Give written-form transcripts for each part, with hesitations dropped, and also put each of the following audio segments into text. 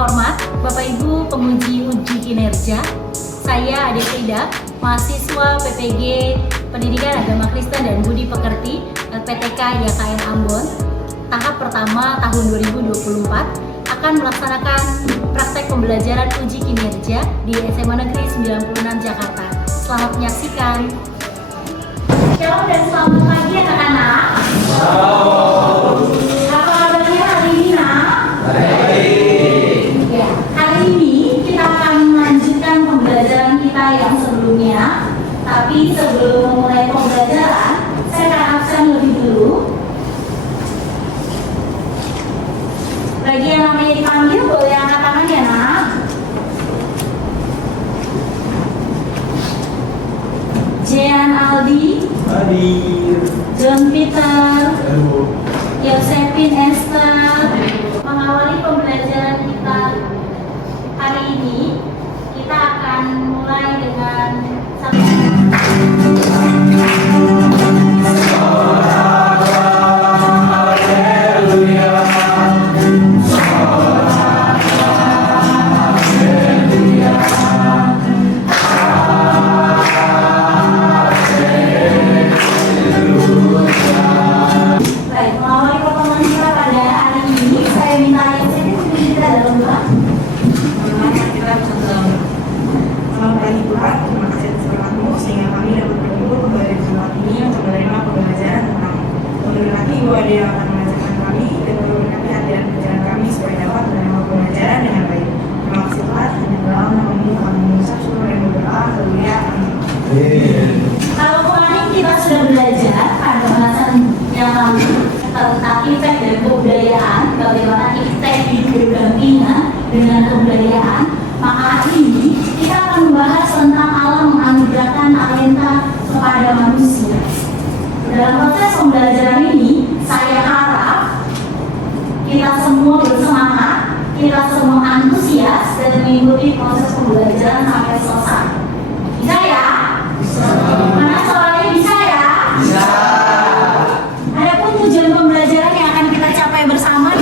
terhormat Bapak Ibu penguji uji kinerja, saya Ade Frida, mahasiswa PPG Pendidikan Agama Kristen dan Budi Pekerti LPTK YKN Ambon. Tahap pertama tahun 2024 akan melaksanakan praktek pembelajaran uji kinerja di SMA Negeri 96 Jakarta. Selamat menyaksikan. Shalom dan selamat pagi anak-anak. Apa kabarnya hari ini, nak? Baik. Ya, hari ini kita akan melanjutkan pembelajaran kita yang sebelumnya. Tapi sebelum memulai pembelajaran, saya akan absen lebih dulu. Bagi yang namanya dipanggil, boleh angkat tangan ya, nak? Jean Aldi, Hadir. John Peter, Halo. Josephine Esther. Mengawali pembelajaran kita hari ini, kita akan mulai dengan yang akan mengajarkan kami dan memberkati hadiran perjalanan kami supaya dapat menerima pembelajaran dengan baik. Terima kasih Tuhan, hanya dalam nama-Mu kami mengucap syukur dan berdoa. Haleluya. Amin. kalau kemarin kita sudah belajar pada bahasan yang lalu tentang efek dan kebudayaan, bagaimana efek hidup berdampingan dengan kebudayaan, maka hari ini kita akan membahas tentang alam menganugerahkan talenta kepada manusia. Dalam proses pembelajaran ini, saya harap kita semua bersemangat, kita semua antusias dan mengikuti proses pembelajaran sampai selesai. Bisa ya? Bisa. Mana suaranya bisa ya? Bisa. Adapun tujuan pembelajaran yang akan kita capai bersama,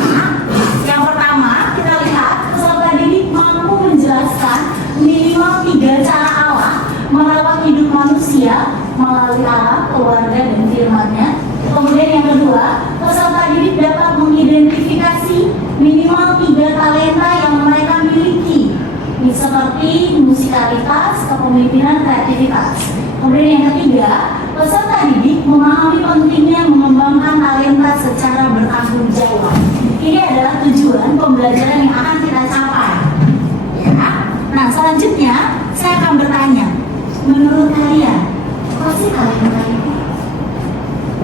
yang pertama kita lihat peserta didik mampu menjelaskan minimal 3 cara Allah merawat hidup manusia melalui alam, keluarga, dan firman-Nya. Kemudian yang kedua, peserta didik dapat mengidentifikasi minimal 3 talenta yang mereka miliki, seperti musikalitas, kepemimpinan, kreativitas. Kemudian yang ketiga, peserta didik memahami pentingnya mengembangkan talenta secara bertanggung jawab. Ini adalah tujuan pembelajaran yang akan kita capai. Ya. Nah, selanjutnya saya akan bertanya, menurut kalian, apa sih talenta itu?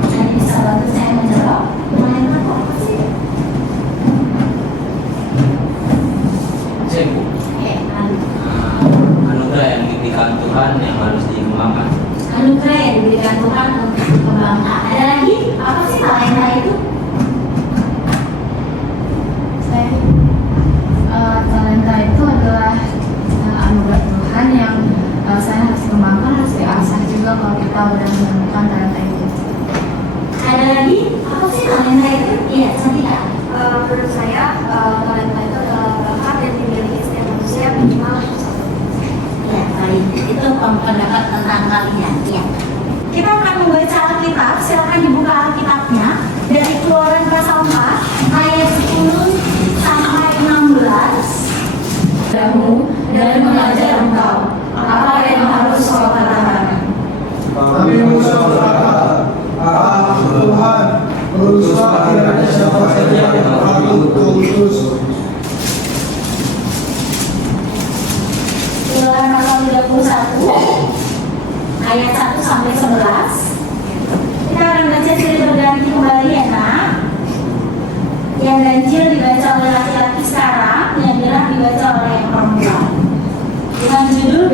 Jadi bisa bantu saya menjawab. Talenta itu apa sih? Cek, Bu. Anugerah yang diberikan Tuhan yang harus dikembangkan. Anugerah yang diberikan Tuhan untuk dikembangkan. Ada lagi, apa sih talenta itu? Talenta itu adalah anugerah Tuhan yang saya harus kembangkan, harus diasah juga kalau kita udah menemukan talenta itu. Ada lagi, apa sih talenta itu? Iya, Santika. Menurut saya, talenta itu adalah bakat yang dimiliki setiap manusia minimal satu. Ya, baik. Itu pendapat tentang kalian. Ya. Kita akan membaca Alkitab. Silakan dibuka Alkitabnya dari Keluaran pasal 4 ayat 10 sampai 16. Kamu dan mengajar engkau apa yang harus kau katakan. Kami mengucapkan Tuhan, berusaha kiranya siapa saja yang aku khusus. Keluaran pasal 31 ayat 1 sampai 11. Kita akan baca silih berganti kembali ya, nak. Yang ganjil dibaca oleh laki-laki sekarang, yang genap dibaca oleh yang perempuan. Dengan judul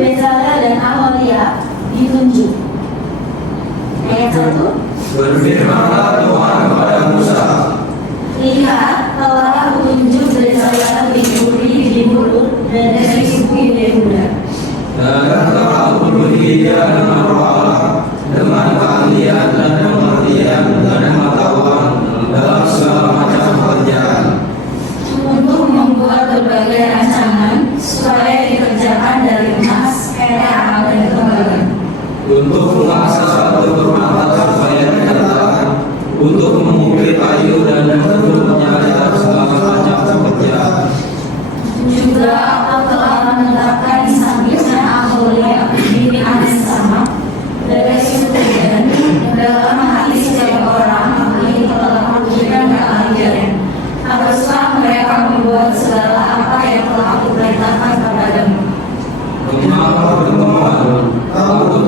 untuk mengasah suatu kehormatan supaya dinyatakan, untuk mengukir kayu dan menutup dalam segala macam pekerjaan. Juga aku telah menetapkan di sampingnya Aholia diri yang sama dari suku dan dalam hati setiap orang yang telah memberikan keahlian. Haruslah mereka membuat segala apa yang telah aku perintahkan kepadamu. Pertemuan,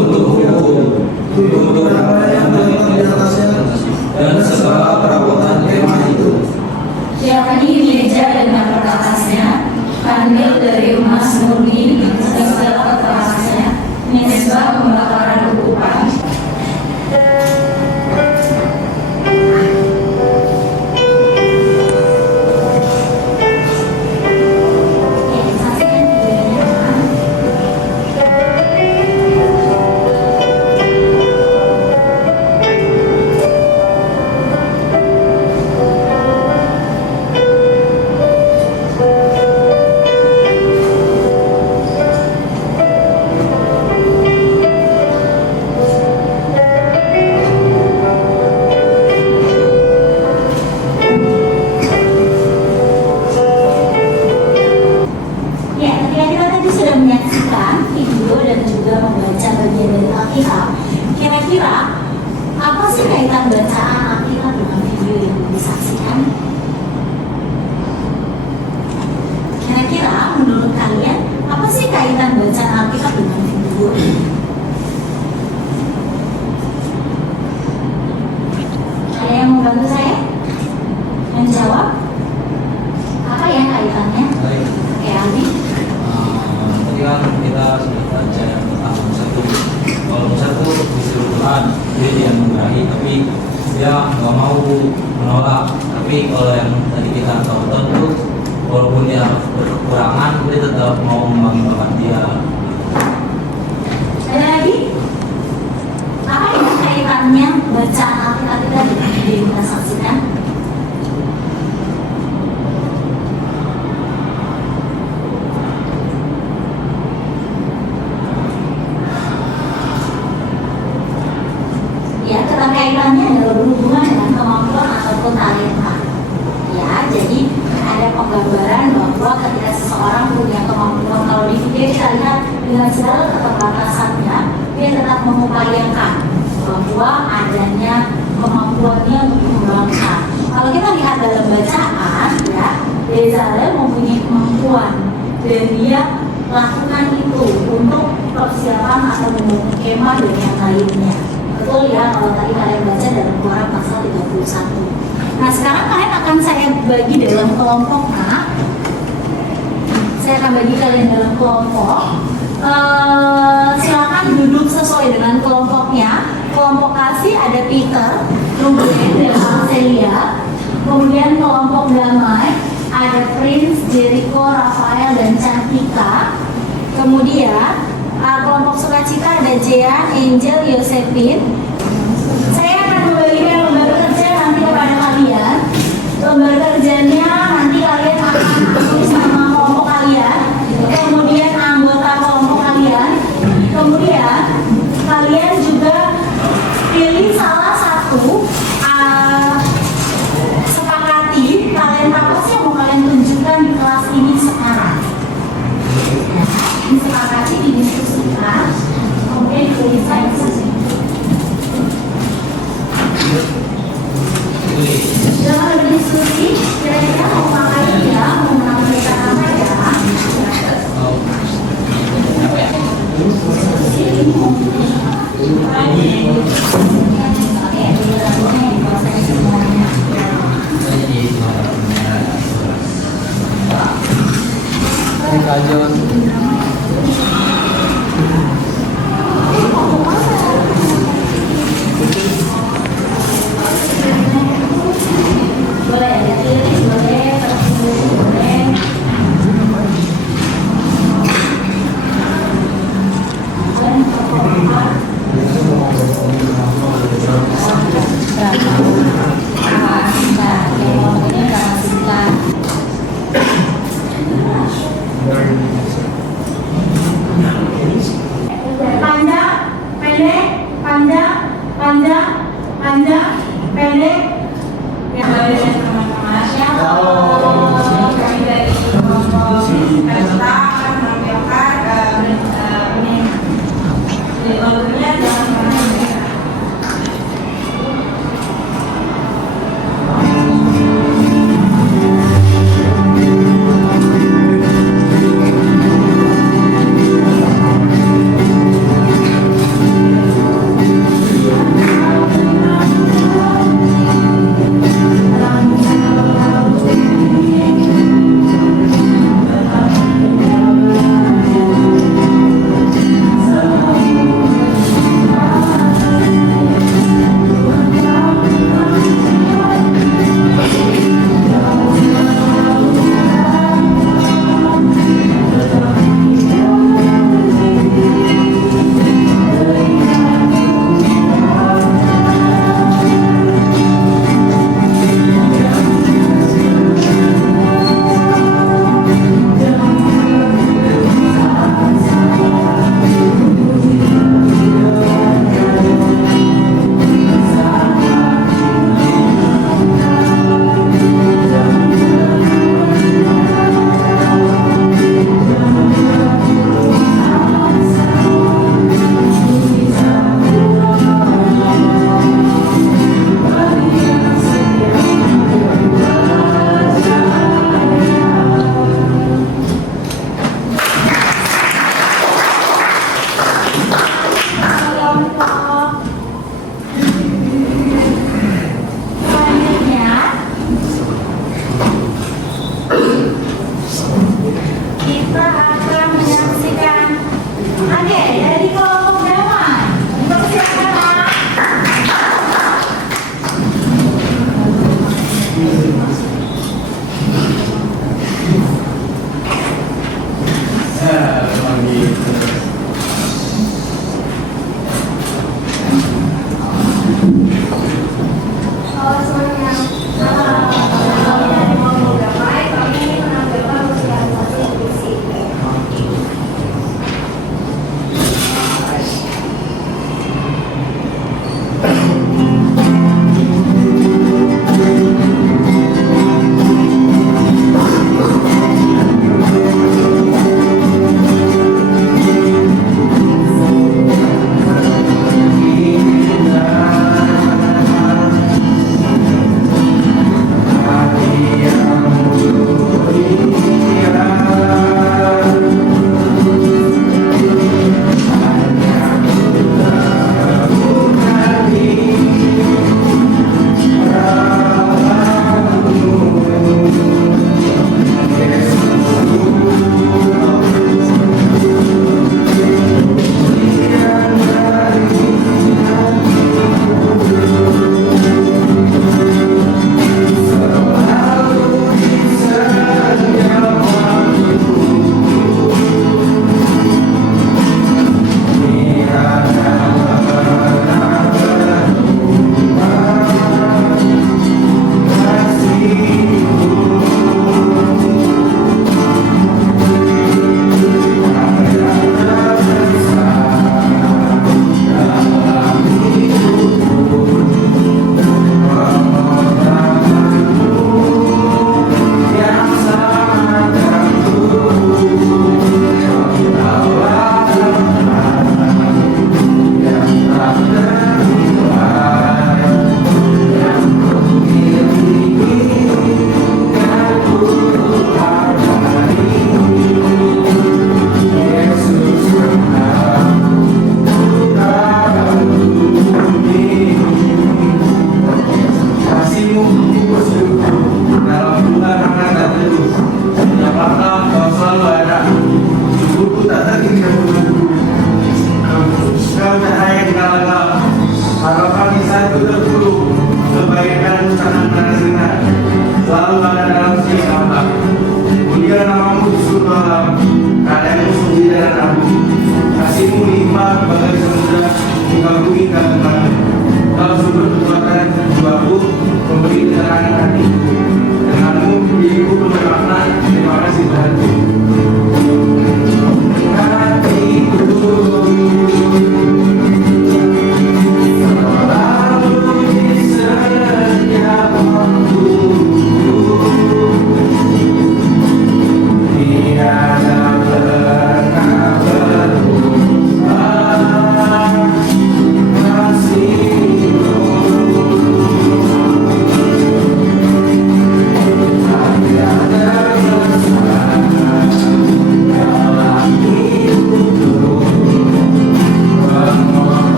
untuk hukum, untuk yang di atasnya, dan segala perabotan kemah itu. Yakni meja dengan perkakasnya, kandil dari emas murni dan segala perkakasnya, mezbah pembakaran ukupan. Ya, ketika kita tadi sudah menyaksikan video dan juga membaca bagian dari Alkitab, kira-kira apa sih kaitan bacaan Alkitab dengan video yang disaksikan? Kira-kira menurut kalian apa sih kaitan bacaan Alkitab dengan video? Ada yang mau bantu saya menjawab? Apa ya kaitannya? Baik. Oke, Aldi. Tadi kan kita sudah baca yang tentang Musa itu. Kalau Musa itu disuruh Tuhan, dia dianugerahi, tapi dia nggak mau menolak. Tapi kalau yang tadi kita tonton itu, walaupun dia berkekurangan, dia tetap mau membanggakan dia. Ada lagi? Apa yang kaitannya bacaan Alkitab kita dengan video yang kita saksikan? Ya, keterkaitannya adalah berhubungan dengan kemampuan ataupun talenta. Ya, jadi ada penggambaran bahwa ketika seseorang punya kemampuan, kalau di video kita lihat dengan segala keterbatasannya, dia tetap mengupayakan bahwa adanya kemampuannya untuk mengembangkan. Kalau kita lihat dalam bacaan, ya, Bezalel mempunyai kemampuan dan dia lakukan itu untuk persiapan atau membangun kemah dan yang lainnya. Betul ya, kalau tadi kalian baca dalam Keluaran pasal 31. Nah, sekarang kalian akan saya bagi dalam kelompok. Nah, saya akan bagi kalian dalam kelompok. Silakan duduk sesuai dengan kelompoknya. Kelompok kasih ada Peter, Ruben, dan Arcelia. Kemudian kelompok damai ada Prince, Jericho, Rafael, dan Cantika. Kemudian kelompok sukacita ada Jean, Angel, Josephine. Saya akan membagikan lembar kerja nanti kepada kalian. Lembar kerjanya nanti kalian akan tulis nama kelompok kalian, kemudian anggota kelompok kalian, kemudian kalian juga pilih salah satu, sepakati talenta apa sih yang mau kalian tunjukkan di kelas ini sekarang. Disepakati, didiskusikan, kemudian dituliskan di sini. Dalam berdiskusi, kira-kira mau ngapain ya, mau menampilkan apa ya? Diskusi ini mau oke, lagunya diproses semuanya. Kajon. Boleh ada tulis, boleh tertulis, boleh. Dan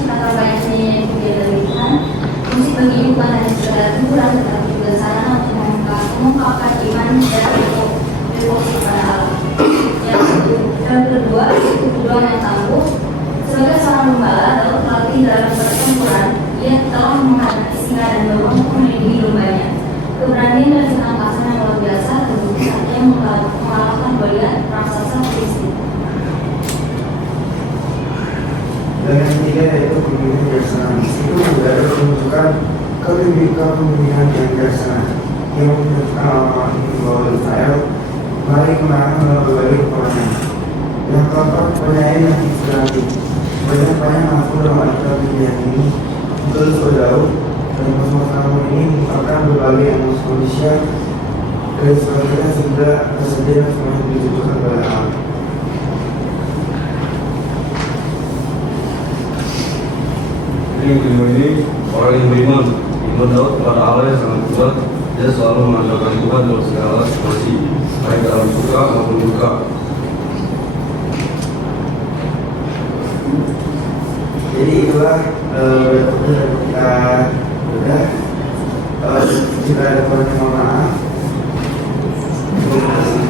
karena banyaknya kegiatan lingkungan, musik bagi bukan hanya sekedar hiburan tetapi juga sarana untuk mengungkapkan iman dan devosi pada Allah. Yang kedua, kebutuhan yang tangguh. Sebagai seorang gembala atau pelatih dalam pertempuran, ia telah menghadapi singa dan beruang untuk melindungi dombanya. Keberanian dan ketangkasan yang luar biasa terbukti saat ia mengalahkan Goliat raksasa Filistin. Dan yang ketiga yaitu pemimpinan bijaksana. Itu juga menunjukkan kepemimpinan yang bijaksana yang menunjukkan orang-orang yang membawa Israel mari kemenangan dalam berbagai peperangan. Yang keempat, penyair yang inspiratif. Banyak-banyak aku dalam Alkitab dunia ini betul Daud dan pasal ini mengungkapkan berbagai emosi manusia dan sebagainya sehingga kesedihan semuanya ditujukan kepada Allah. Yang kelima ini orang yang beriman. Iman Daud kepada Allah yang sangat kuat. Dia selalu mengandalkan Tuhan dalam segala situasi, baik dalam suka maupun duka. Jadi itulah kita sudah jika ada kurang yang mohon maaf. Terima kasih.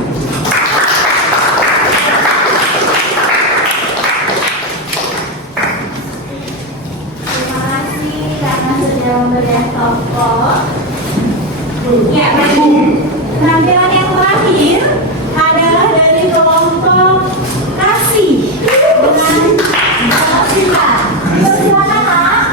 Terima kasih karena sudah memberikan tokoh. Ya, penampilan yang terakhir adalah dari kelompok kasih dengan cinta. Silakan, Kak.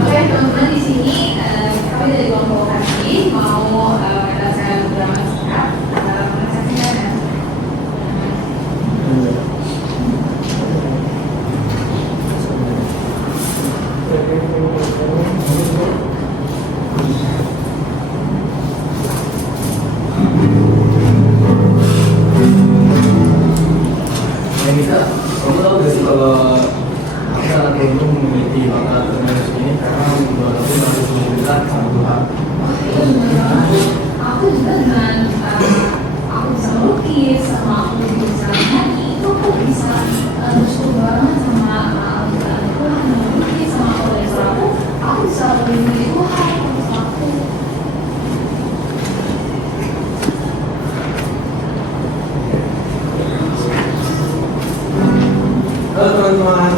Oke teman-teman, di sini kami dari kelompok kasih mau mendapatkan beberapa sikap menyaksikan. Nisa, kamu tahu gak sih kalau aku sangat beruntung memiliki bakat bermain ini karena membuat aku merasa berhubungan sama Tuhan. Aku juga dengan aku bisa melukis, sama aku bisa menyanyi, itu aku bisa bersyukur banget sama Tuhan. Tuhan yang melukis sama aku dari aku bisa melindungi Tuhan untuk aku. Halo teman-teman.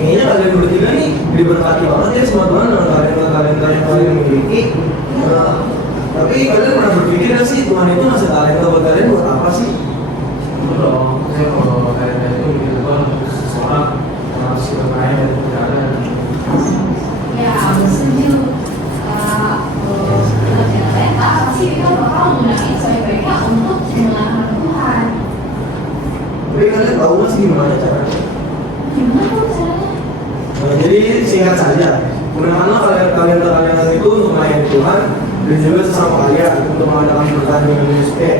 Kayaknya kalian bertiga nih diberkati banget ya sama Tuhan dengan talenta yang kalian miliki. Tapi kalian pernah berpikir nggak sih Tuhan itu ngasih talenta buat kalian buat apa sih? Betul dong, saya kalau kalian itu mikir Tuhan seseorang harus kita main dan berjalan. Ya, aku setuju. Ternyata pasti kita bakal menggunakan sebaik-baiknya untuk menyelamatkan Tuhan. Tapi kalian tahu nggak sih gimana caranya? Gimana tuh caranya? Jadi singkat saja, gunakanlah talenta kalian itu untuk melayani Tuhan dan juga sesama kalian untuk mengadakan pertandingan musik,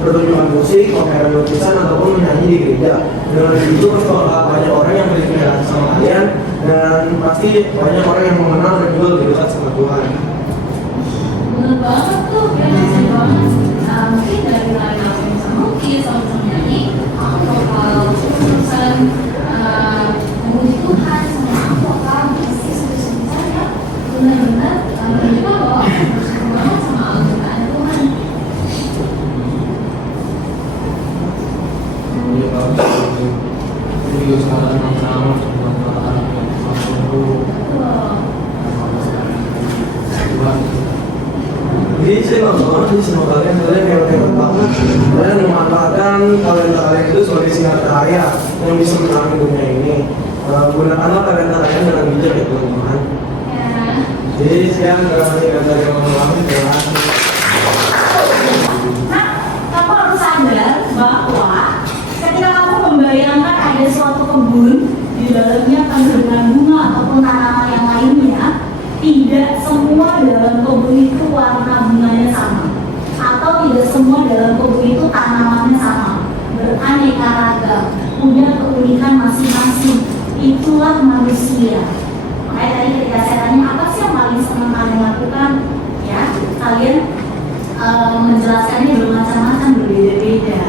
pertunjukan musik, pameran lukisan ataupun menyanyi di gereja. Dengan begitu pasti bakal banyak orang yang berinspirasi sama kalian dan pasti banyak orang yang mengenal dan juga lebih dekat sama Tuhan. Bener banget tuh, keren banget. Mungkin dari lain aku bisa melukis, aku bisa menyanyi, aku bakal terusan memuji Tuhan sama aku bakal pasti sebesar saya benar-benar menunjukkan bahwa aku bersyukur banget sama anugerah Tuhan. Iya Pak, itu juga sekarang nama-nama sebuah itu Jadi saya nggak banget sih sama kalian hebat banget. Kalian memanfaatkan talenta kalian itu sebagai sinar cahaya yang bisa menerangi dunia ini. gunakanlah talenta kalian dengan bijak ya teman-teman. Ya. Jadi sekian dari kami dengan Nah, kamu harus sadar bahwa ketika kamu membayangkan ada suatu kebun di dalamnya penuh dengan bunga ataupun tanaman yang lainnya, tidak semua dalam kebun itu warna bunganya sama, atau tidak semua dalam kebun itu tanamannya sama, beraneka ragam, punya keunikan masing-masing. Itulah manusia. Makanya tadi ketika saya tanya apa sih yang paling senang kalian lakukan, ya kalian menjelaskannya bermacam-macam, berbeda-beda.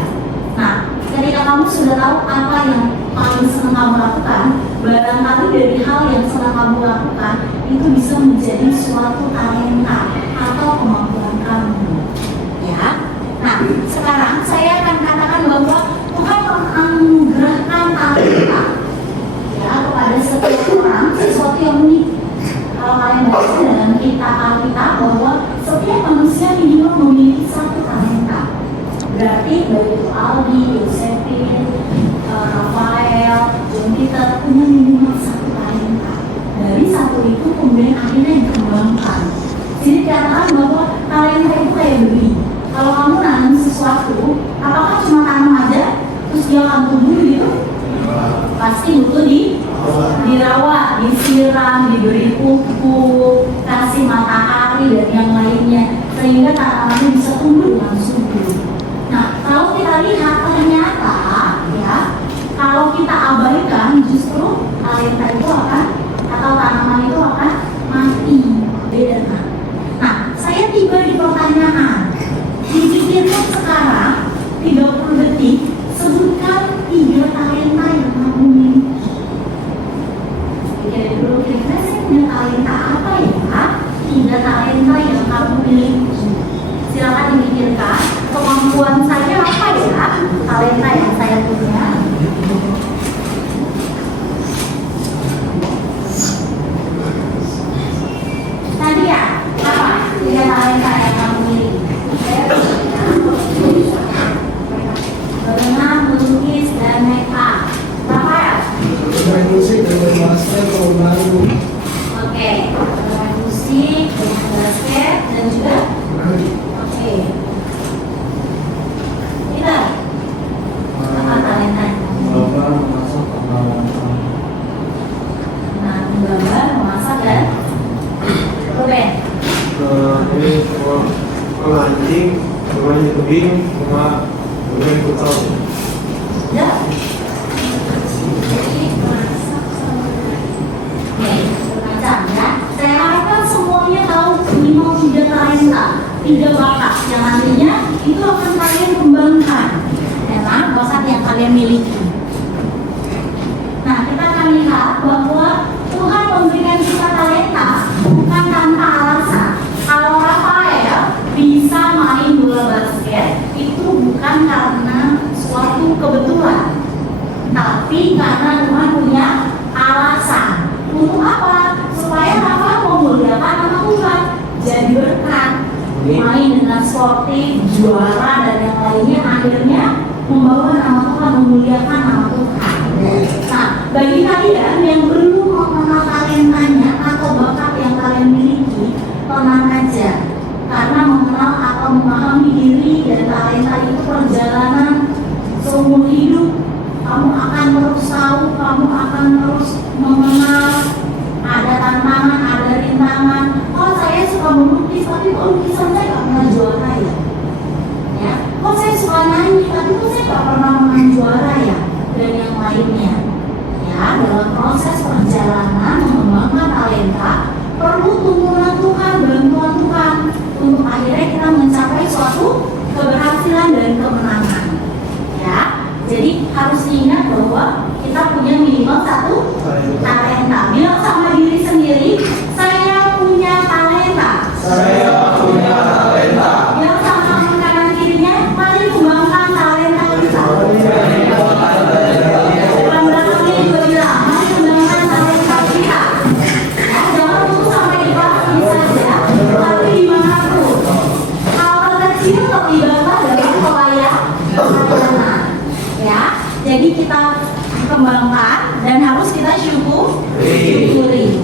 Nah, ketika kamu sudah tahu apa yang paling senang kamu lakukan, barangkali dari hal yang senang kamu lakukan itu bisa menjadi suatu talenta atau kemampuan kamu. Ya. Nah, sekarang saya akan katakan bahwa Tuhan menganugerahkan talenta ya kepada setiap orang sesuatu yang unik. Kalau kalian baca dalam kitab Alkitab bahwa setiap manusia minimal memiliki satu talenta. Berarti baik itu Aldi, Yosefin, Rafael, John Peter punya minimal satu talenta. Dari satu itu kemudian akhirnya dikembangkan. Jadi dikatakan bahwa talenta itu kayak begini. Kalau kamu nanam sesuatu, apakah cuma tanam aja terus dia akan tumbuh gitu? Pasti butuh dirawat, disiram, diberi pupuk, kasih matahari dan yang lainnya sehingga tanamannya bisa tumbuh dengan subur. Nah, kalau kita lihat ternyata ya, kalau kita abaikan justru talenta itu akan atau tanaman itu akan mati. Beda kan? Nah, saya tiba di pertanyaan. Dipikirkan sekarang 30 detik, sebutkan 3 talenta yang kamu miliki. Pikirin dulu, kira-kira saya punya talenta apa ya? 3 talenta yang kamu miliki. Silakan dimikirkan, kemampuan saya apa ya? Talenta yang saya punya. Tadi ya, apa? 3 talenta yang kamu miliki. Berenang, melukis, dan make up. Rafael? bermain musik dan bermasker kalau baru. Oke, bermain musik, bermain basket, dan juga oke. Kita apa talenta? Gambar, memasak, Nah, menggambar, memasak, dan Ruben. ini anjing, bermain tebing, sama bermain futsal. Ya. Jadi masak sama oke, bermacam ya. Saya harapkan semuanya tahu minimal 3 talenta, 3 bakat yang nantinya itu akan kalian kembangkan. Memang bakat yang kalian miliki. Nah, kita akan lihat bahwa Tuhan memberikan kita talenta bukan tanpa alasan. Kalau Rafael bisa main bola basket, itu bukan karena suatu kebetulan, tapi karena Tuhan punya alasan. Untuk apa? Supaya Rafael memuliakan nama Tuhan, jadi berkat, main dengan sportif, juara dan yang lainnya, akhirnya membawa nama Tuhan, memuliakan nama Tuhan. Nah, bagi kalian yang belum mengenal talentanya atau bakat yang kalian miliki, tenang aja, karena mengenal atau memahami diri dan talenta itu perjalanan seumur hidup. Kamu akan terus tahu, kamu akan terus mengenal. Ada tantangan, ada rintangan. Oh, saya suka melukis, tapi kok lukisan saya nggak pernah juara ya? Ya, kok saya suka nyanyi, tapi kok saya nggak pernah menang juara ya? Dan yang lainnya. Ya, dalam proses perjalanan mengembangkan talenta perlu tuntunan Tuhan, bantuan Tuhan untuk akhirnya kita mencapai suatu keberhasilan dan kemenangan. Ya, jadi harus diingat bahwa kita punya minimal 1 talenta. Bilang sama diri sendiri, saya punya talenta. Saya punya talenta. Bilang sama teman kanan kirinya, mari kembangkan talenta kita. Depan belakangnya juga bilang, mari kembangkan talenta kita. Ya, jangan tunggu sampai di kelas ini saja, tapi dimanapun. Hal terkecil terlibatlah dalam pelayanan. Ya, jadi kita kembangkan dan harus kita syukuri.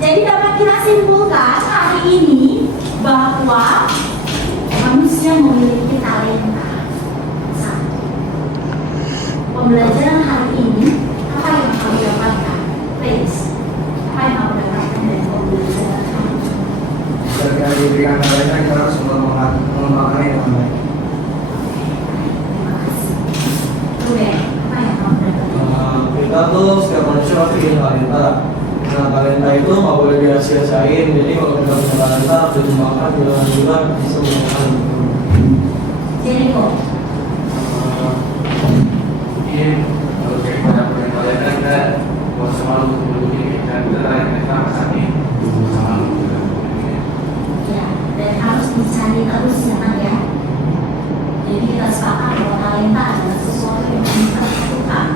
Jadi dapat kita simpulkan hari ini bahwa manusia memiliki talenta. Satu. Pembelajaran hari ini, apa yang kamu dapatkan? Please. Apa yang kamu dapatkan dari pembelajaran hari ini? Ketika diberikan talenta kita harus mengembangkannya dengan baik. Terima kasih. Ruben, apa yang kamu dapatkan? Kita tuh setiap manusia pasti punya talenta. Nah, talenta itu nggak boleh disia-siain. Jadi kalau kita punya talenta harus dikembangkan juga bisa mengembangkan. Jadi kok, Mungkin kalau kita punya talenta kita buat selalu memiliki dan kita rasanya selalu ya, dan harus dicari terus ya Nak ya. Jadi kita sepakat bahwa talenta adalah sesuatu yang kita lakukan.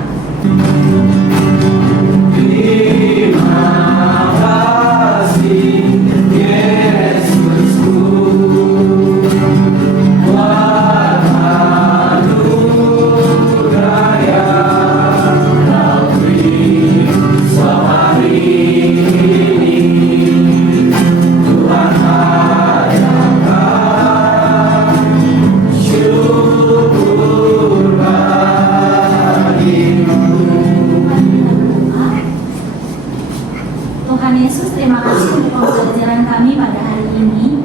Tuhan Yesus, terima kasih untuk pembelajaran kami pada hari ini.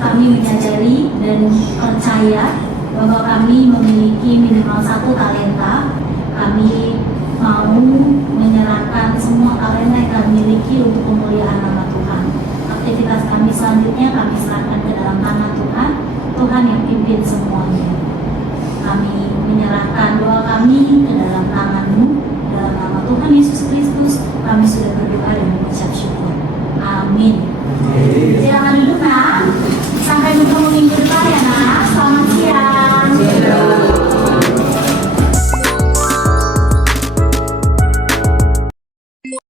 Kami menyadari dan percaya bahwa kami memiliki minimal satu talenta. Kami mau menyerahkan semua talenta yang kami miliki untuk kemuliaan nama Tuhan. Aktivitas kami selanjutnya kami serahkan ke dalam tangan Tuhan. Tuhan yang pimpin semuanya. Kami menyerahkan doa kami ke dalam